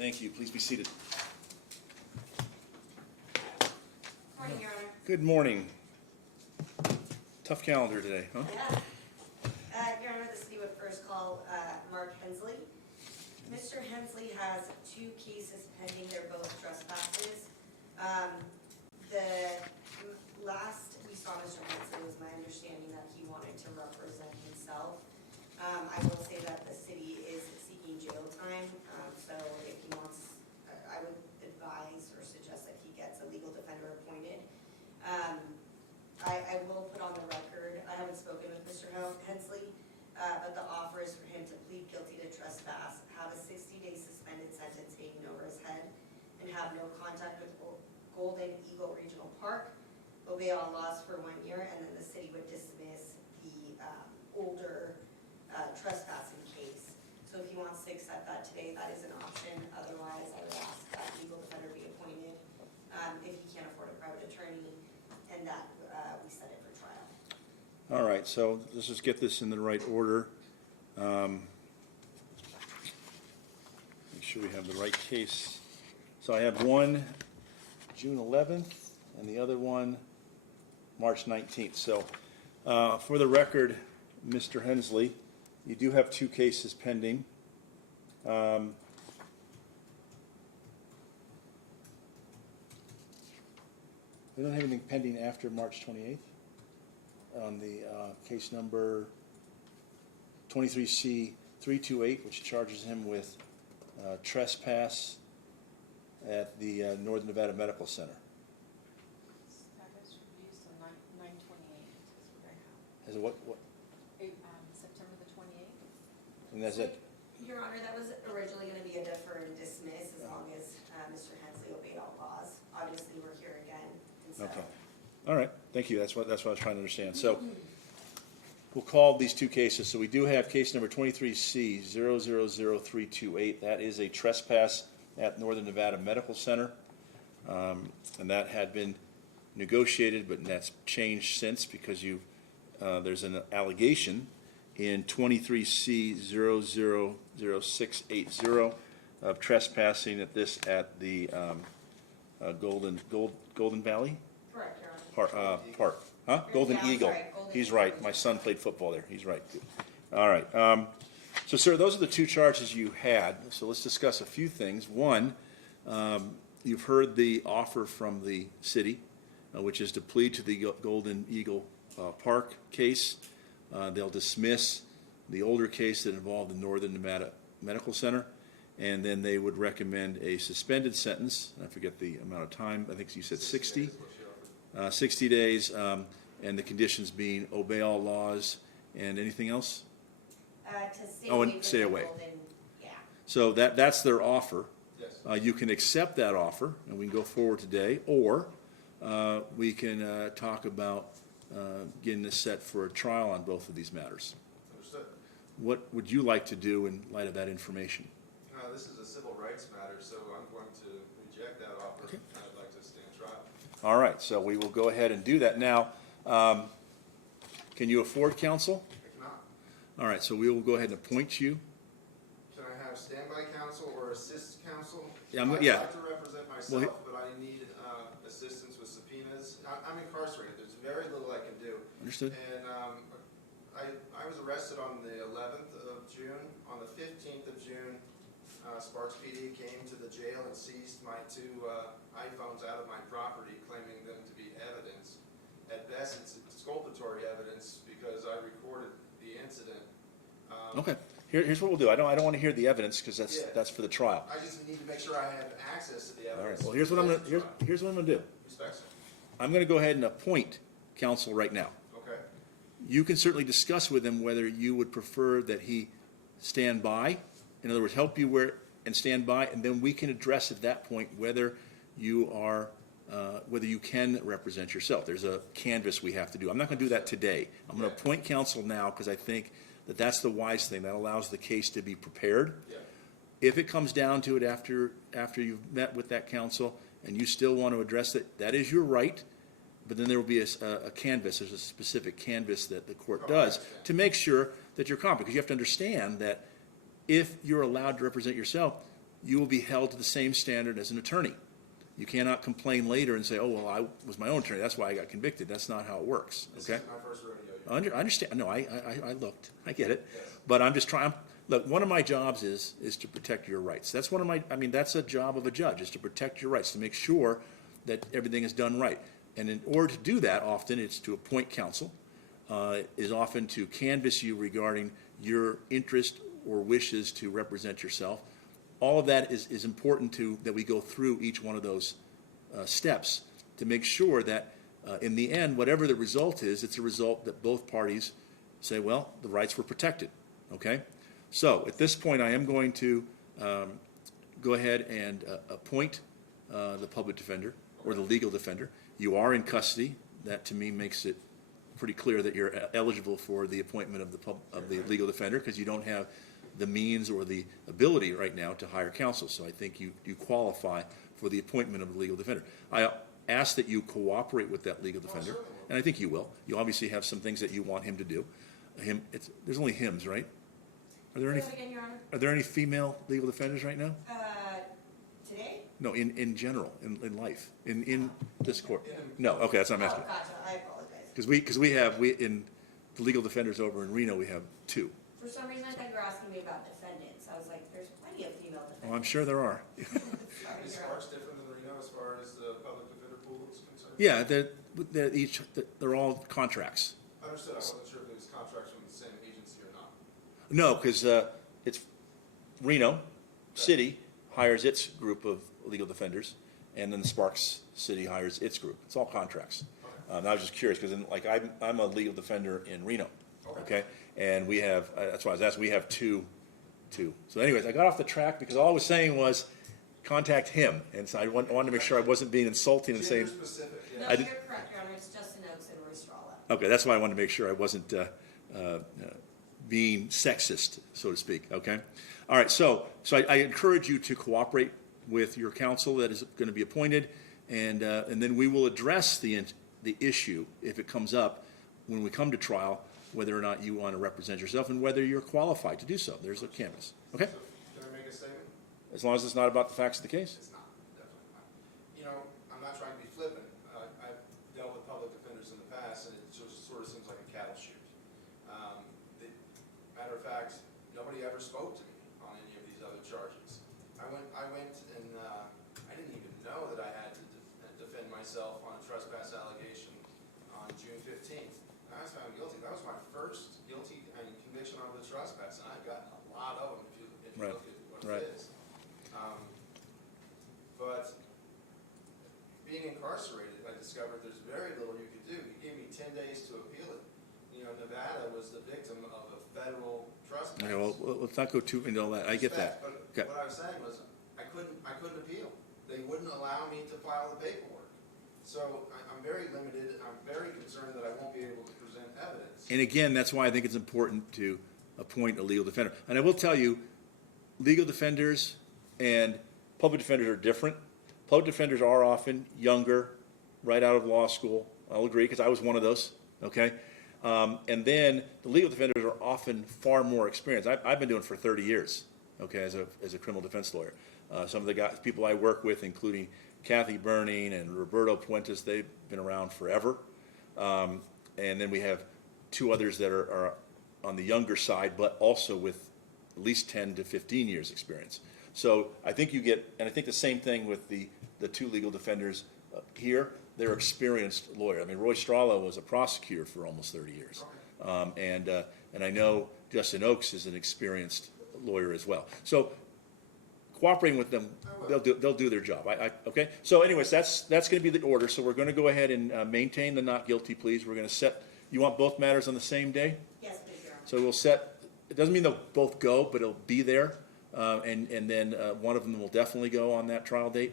Thank you. Please be seated. Morning, Your Honor. Good morning. Tough calendar today, huh? Yeah. Your Honor, the city would first call Mark Hensley. Mr. Hensley has 2 cases pending. They're both trespasses. The last we saw Mr. Hensley was my understanding that he wanted to represent himself. I will say that the city is seeking jail time, so if he wants, I would advise or suggest that he gets a legal defender appointed. I will put on the record, I haven't spoken with Mr. Hensley, but the offer is for him to plead guilty to trespass, have a 60-day suspended sentence hanging over his head, and have no contact with Golden Eagle Regional Park, obey all laws for 1 year, and then the city would dismiss the older trespassing case. So if he wants to accept that today, that is an option. Otherwise, I would ask that legal defender be appointed if he can't afford a private attorney, and that we set it for trial. All right, so let's just get this in the right order. Make sure we have the right case. So I have one June 11th and the other one March 19th. So for the record, Mr. Hensley, you do have 2 cases pending. We don't have anything pending after March 28th on the case number 23C328, which charges him with trespass at the Northern Nevada Medical Center. Status reviews on 9/28 is what I have. Has it what? September the 28th. And that's it. Your Honor, that was originally going to be a defer and dismiss as long as Mr. Hensley obeyed all laws. Obviously, we're here again, and so. Okay. All right. Thank you. That's what I was trying to understand. So we'll call these 2 cases. So we do have case number 23C000328. That is a trespass at Northern Nevada Medical Center. And that had been negotiated, but that's changed since because there's an allegation in 23C000680 of trespassing at the Golden Valley Correct, Your Honor. Park, huh? Golden Yeah, I'm Eagle. sorry, Golden He's Eagle. right. My son played football there. He's right. All right. So, sir, those are the 2 charges you had. So let's discuss a few things. One, you've heard the offer from the city, which is to plead to the Golden Eagle Park case. They'll dismiss the older case that involved the Northern Nevada Medical Center, and then they would recommend a suspended sentence. I forget the amount of time. I think you said 60. 60 days, and the conditions being obey all laws and anything else? To stay Oh, away and from stay the away. Golden, yeah. So that's their offer. Yes. You can accept that offer, and we can go forward today, or we can talk about getting this set for a trial on both of these matters. Understood. What would you like to do in light of that information? This is a civil rights matter, so I'm going to reject that offer. Okay. I'd like to stand trial. All right, so we will go ahead and do that. Now, can you afford counsel? I cannot. All right, so we will go ahead and appoint you. Can I have standby counsel or assist counsel? Yeah, I'd yeah. like to represent myself, but I need assistance with subpoenas. I'm incarcerated. There's very little I can do. Understood? And I was arrested on the 11th of June. On the 15th of June, Sparks PD came to the jail and seized my 2 iPhones out of my property, claiming them to be evidence. At best, it's exculpatory evidence because I recorded the incident. Okay. Here's what we'll do. I don't want to hear the evidence because Yeah. that's for the trial. I just need to make sure I have access to the All right. evidence. Well, here's what I'm gonna do. Respect, sir. I'm gonna go ahead and appoint counsel right now. Okay. You can certainly discuss with him whether you would prefer that he stand by, in other words, help you and stand by, and then we can address at that point whether you can represent yourself. There's a canvass we have to do. I'm not going to do that today. I'm going to appoint counsel now because I think that that's the wise thing. That allows the case to be prepared. Yeah. If it comes down to it after you've met with that counsel and you still want to address it, that is your right. But then there will be a canvass. There's a specific canvass that the court does to make sure that you're competent. Because you have to understand that if you're allowed to represent yourself, you will be held to the same standard as an attorney. You cannot complain later and say, oh, well, I was my own attorney, that's why I got convicted. That's not how it works, This okay? is my first rodeo. I understand, no, I looked, I get it. Yes. But I'm just trying, look, one of my jobs is to protect your rights. That's one of my, I mean, that's a job of a judge, is to protect your rights, to make sure that everything is done right. And in order to do that, often it's to appoint counsel, is often to canvass you regarding your interest or wishes to represent yourself. All of that is important that we go through each one of those steps to make sure that in the end, whatever the result is, it's a result that both parties say, well, the rights were protected, okay? So at this point, I am going to go ahead and appoint the public defender or the legal defender. You are in custody. That to me makes it pretty clear that you're eligible for the appointment of the legal defender, because you don't have the means or the ability right now to hire counsel. So I think you qualify for the appointment of the legal defender. I ask that you cooperate with that legal defender, and I think you will. You obviously have some things that you want him to do. There's only hims, right? Are there any? Say that again, Your Honor? Are there any female legal defenders right now? Today? No, in general, in life, in this court. No, okay, that's what I'm Oh, asking. gotcha, I apologize. Because we have in the legal defenders over in Reno, we have 2. For some reason, I thought you were asking me about defendants. I was like, there's plenty of female defendants. Oh, I'm sure there are. Sorry, Is Your Honor. Sparks different than Reno as far as the public defender pool is concerned? Yeah, they're all contracts. Understood, I wasn't sure if it was contracts from the same agency or not. No, because it's Reno City hires its group of legal defenders, and then Sparks City hires its group. It's all contracts. I was just curious, because like I'm a legal defender in Reno, okay? And we have, that's why I was asking, we have two. So anyways, I got off the track because all I was saying was contact him. And so I wanted to make sure I wasn't being insulting and saying, Gender specific, yeah. No, I you're did- correct, Your Honor. It's Justin Oaks and Roy Strala. okay, that's why I wanted to make sure I wasn't being sexist, so to speak, okay? All right, so I encourage you to cooperate with your counsel that is going to be appointed, and then we will address the issue if it comes up when we come to trial, whether or not you want to represent yourself and whether you're qualified to do so. There's a canvas, okay? So, can I make a statement? As long as it's not about the facts of the case. It's not, definitely not. You know, I'm not trying to be flippant. I've dealt with public defenders in the past, and it just sort of seems like a cattle shoot. Matter of fact, nobody ever spoke to me on any of these other charges. I went and I didn't even know that I had to defend myself on a trespass allegation on June 15th. And I was found guilty. That was my first guilty conviction on the trespass, and I've got a lot of them if you Right. look at what Right. it is. But being incarcerated, I discovered there's very little you could do. He gave me 10 days to appeal it. You know, Nevada was the victim of a federal trespass. Okay, well, let's not go too into all that. I get that. But Okay. what I was saying was, I couldn't appeal. They wouldn't allow me to file the paperwork. So I'm very limited. I'm very concerned that I won't be able to present evidence. And again, that's why I think it's important to appoint a legal defender. And I will tell you, legal defenders and public defenders are different. Public defenders are often younger, right out of law school. I'll agree, because I was one of those, okay? And then the legal defenders are often far more experienced. I've been doing it for 30 years, okay, as a criminal defense lawyer. Some of the people I work with, including Kathy Burning and Roberto Puentes, they've been around forever. And then we have 2 others that are on the younger side, but also with at least 10 to 15 years experience. So I think you get, and I think the same thing with the 2 legal defenders here. They're experienced lawyers. I mean, Roy Strala was a prosecutor for almost 30 years. And I know Justin Oaks is an experienced lawyer as well. So cooperating with them, they'll do their job. Okay? So anyways, that's going to be the order. So we're going to go ahead and maintain the not guilty pleas. We're going to set, you want both matters on the same day? Yes, please, Your Honor. So we'll set, it doesn't mean they'll both go, but it'll be there. And then one of them will definitely go on that trial date.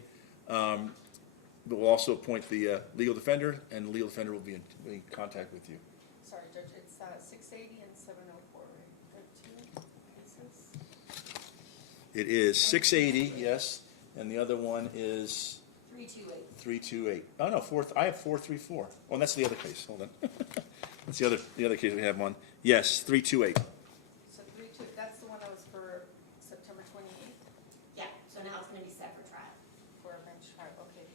But we'll also appoint the legal defender, and the legal defender will be in contact with you. Sorry, Judge, it's 680 and 704, right? They're 2 cases? It is 680, yes, and the other one is 328. 328. Oh, no, I have 434. Oh, and that's the other case. Hold on. That's the other case we have on. Yes, 328. So 32, that's the one that was for September 28th? Yeah, so for trial. For a bench trial, okay.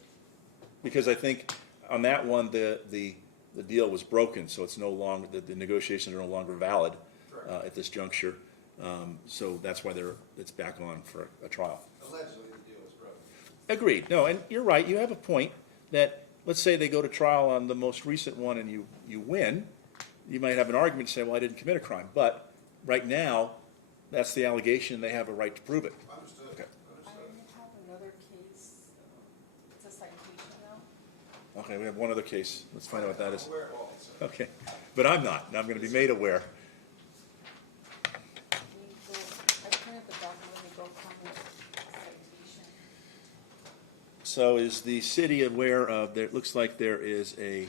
Because I think on that one, the deal was broken, so it's no longer, the negotiations are no longer valid Correct. at this juncture. So that's why it's back on for a trial. Allegedly, the deal was broken. Agreed. No, and you're right. You have a point that, let's say they go to trial on the most recent one and you win, you might have an argument to say, well, I didn't commit a crime. But right now, that's the allegation. They have a right to prove it. Understood. Okay. I Understood. have another case, it's a citation now. Okay, we have one other case. Let's find out what that is. I'm aware of all this. Okay, but I'm not. And I'm going to be made aware. Let me go, I printed the document, let me go find the citation. So is the city aware of, it looks like there is a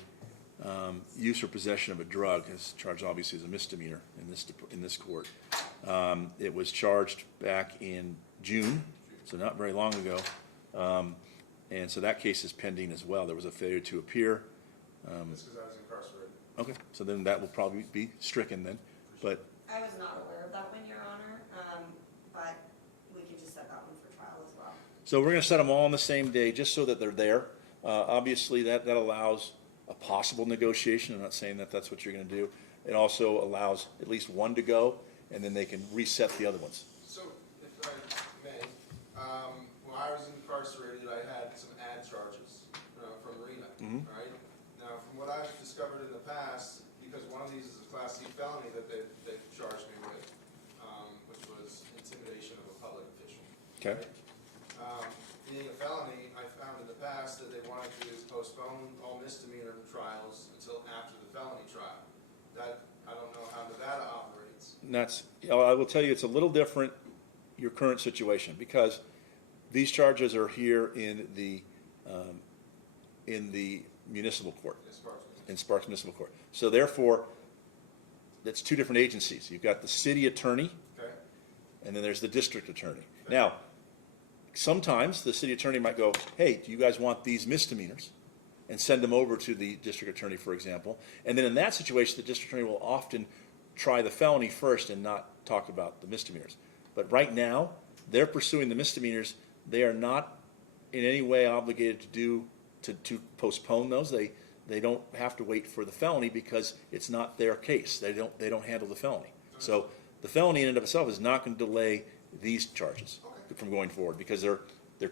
use or possession of a drug, is charged obviously as a misdemeanor in this court. It was charged back in June, so not very long ago. And so that case is pending as well. There was a failure to appear. It's because I was incarcerated. Okay, so then that will probably be stricken then. But, I was not aware of that one, Your Honor, but we could just set that one for trial as well. so we're going to set them all on the same day, just so that they're there. Obviously, that allows a possible negotiation. I'm not saying that that's what you're going to do. It also allows at least one to go, and then they can reset the other ones. So, if I may, when I was incarcerated, I had some ad charges from RENA, Mhm. all right? Now, from what I've discovered in the past, because one of these is a Class C felony that they charged me with, which was intimidation of a public official. Okay? right? Being a felony, I found in the past that they wanted to postpone all misdemeanor trials until after the felony trial. That, I don't know how Nevada operates. And that's, I will tell you, it's a little different, your current situation, because these charges are here in the municipal court, As far as in Sparks Municipal Court. So therefore, that's two different agencies. You've got the city attorney, okay? and then there's the district attorney. Now, sometimes the city attorney might go, hey, do you guys want these misdemeanors? And send them over to the district attorney, for example. And then in that situation, the district attorney will often try the felony first and not talk about the misdemeanors. But right now, they're pursuing the misdemeanors. They are not in any way obligated to postpone those. They don't have to wait for the felony because it's not their case. They don't handle the felony. So the felony in and of itself is not going to delay these charges Okay. from going forward because they're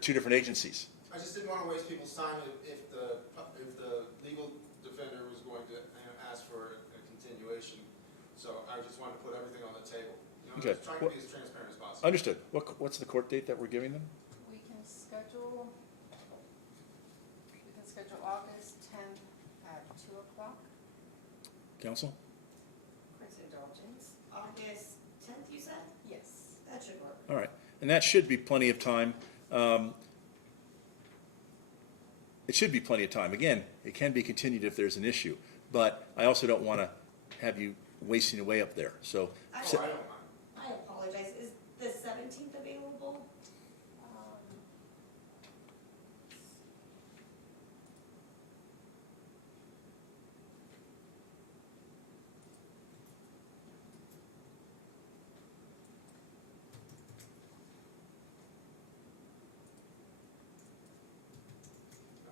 two different agencies. I just didn't want to waste people's time if the legal defender was going to ask for a continuation. So I just wanted to put everything on the table. You know, Okay. just trying to be as transparent as possible. Understood. What's the court date that we're giving them? We can schedule August 10th at 2 o'clock. Counsel? Court's indulgence, August 10th, you said? Yes. That should work. All right. And that should be plenty of time. It should be plenty of time. Again, it can be continued if there's an issue, but I also don't want to have you wasting away up there. So, Oh, I don't mind. I apologize, is the 17th available? Um,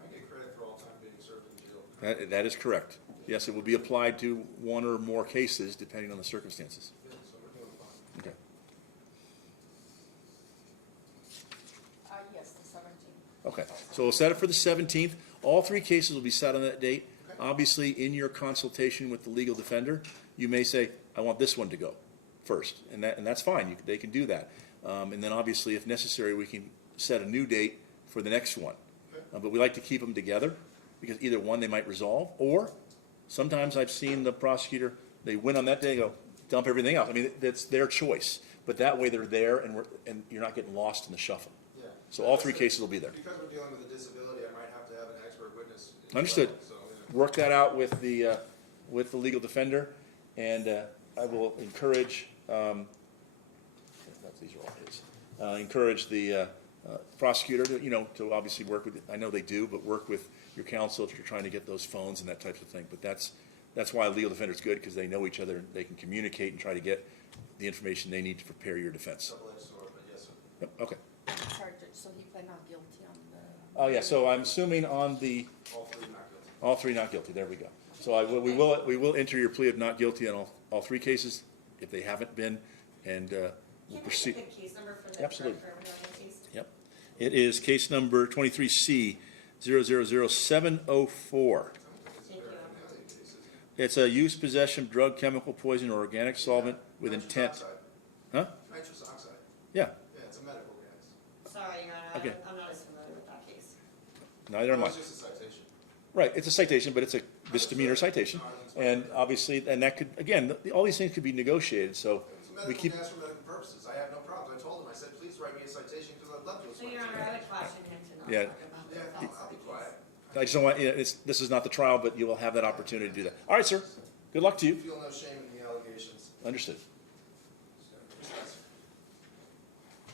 I get credit for all time being served in jail. that is correct. Yes, it will be applied to one or more cases depending on the circumstances. Yeah, so we're doing fine. Okay. yes, the 17th. Okay. So we'll set it for the 17th. All three cases will be set on that date. Okay. Obviously, in your consultation with the legal defender, you may say, I want this one to go first, and that's fine. They can do that. And then obviously, if necessary, we can set a new date for the next one. Okay. But we like to keep them together because either one they might resolve, or sometimes I've seen the prosecutor, they win on that day, go dump everything else. I mean, that's their choice. But that way they're there and you're not getting lost in the shuffle. Yeah. So all three cases will be there. Because we're dealing with a disability, I might have to have an expert witness. as Understood. well, so, yeah. Work that out with the legal defender, and I will encourage, these are all his, encourage the prosecutor to obviously work with, I know they do, but work with your counsel if you're trying to get those phones and that type of thing. But that's why a legal defender is good, because they know each other, and they can communicate and try to get the information they need to prepare your defense. Double-edged sword, but yes, sir. Yep, okay. Sorry, Judge, So he pled not guilty on the. Oh, yeah, so I'm assuming on the, All three not guilty. all three not guilty, there we go. So we will enter your plea of not guilty on all three cases, if they haven't been, and we'll Can I proceed. get the case number for the Absolutely. drug criminal case? Yep. It is case number 23C 000704. Thank you. It's a use, possession, of drug, chemical, poison, or organic solvent with Nitrous intent. oxide. Huh? Nitrous oxide. Yeah, Yeah, it's a medical gas. Sorry, Your Honor, Okay. I'm not as familiar with that case. neither am I. It's just a citation. Right, it's a citation, but it's a misdemeanor citation. And obviously, and that could, again, all these things could be negotiated, so It's a we medical keep, gas for medical purposes. I have no problems. I told him, I said, please write me a citation because I'd love to So, explain. Your Honor, I would caution him to not Yeah. talk about Yeah, the facts I'll of be the quiet. case. I just don't want, this is not the trial, but you will have that opportunity to do that. All right, sir, good luck to you. Feel no shame in the allegations. Understood.